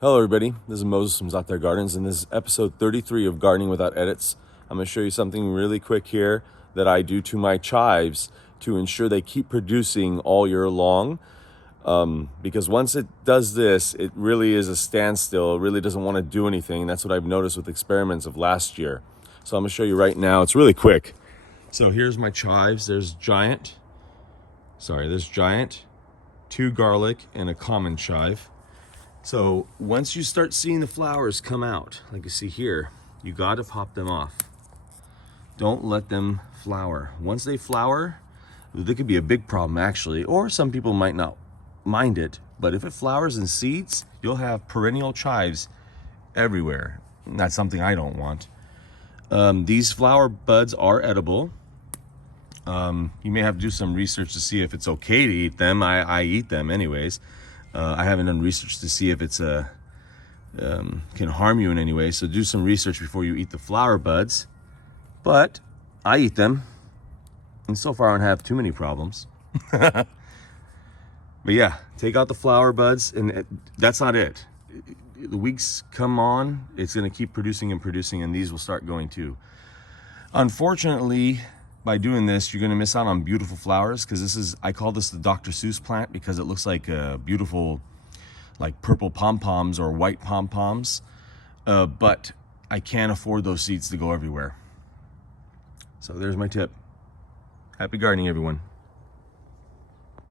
Hello everybody, this is Moses from Zaatargardens, and this is episode 33 of Gardening Without Edits. I'm going to show you something really quick here that I do to my chives to ensure they keep producing all year long. Because once it does this, it really is a standstill. It really doesn't want to do anything. That's what I've noticed with experiments of last year. So I'm going to show you right now. It's really quick. So here's my chives. There's giant, 2 garlic, and a common chive. So once you start seeing the flowers come out, like you see here, you got to pop them off. Don't let them flower. Once they flower, they could be a big problem actually, or some people might not mind it, but if it flowers and seeds, you'll have perennial chives everywhere. And that's something I don't want. These flower buds are edible. You may have to do some research to see if it's okay to eat them. I eat them anyways. I haven't done research to see if it's can harm you in any way, so do some research before you eat the flower buds. But I eat them, and so far I don't have too many problems. But yeah, take out the flower buds, and that's not it. The weeks come on, it's going to keep producing and producing, and these will start going too. Unfortunately, by doing this, you're going to miss out on beautiful flowers, because I call this the Dr. Seuss plant, because it looks like beautiful, like purple pom-poms or white pom-poms, but I can't afford those seeds to go everywhere. So there's my tip. Happy gardening, everyone.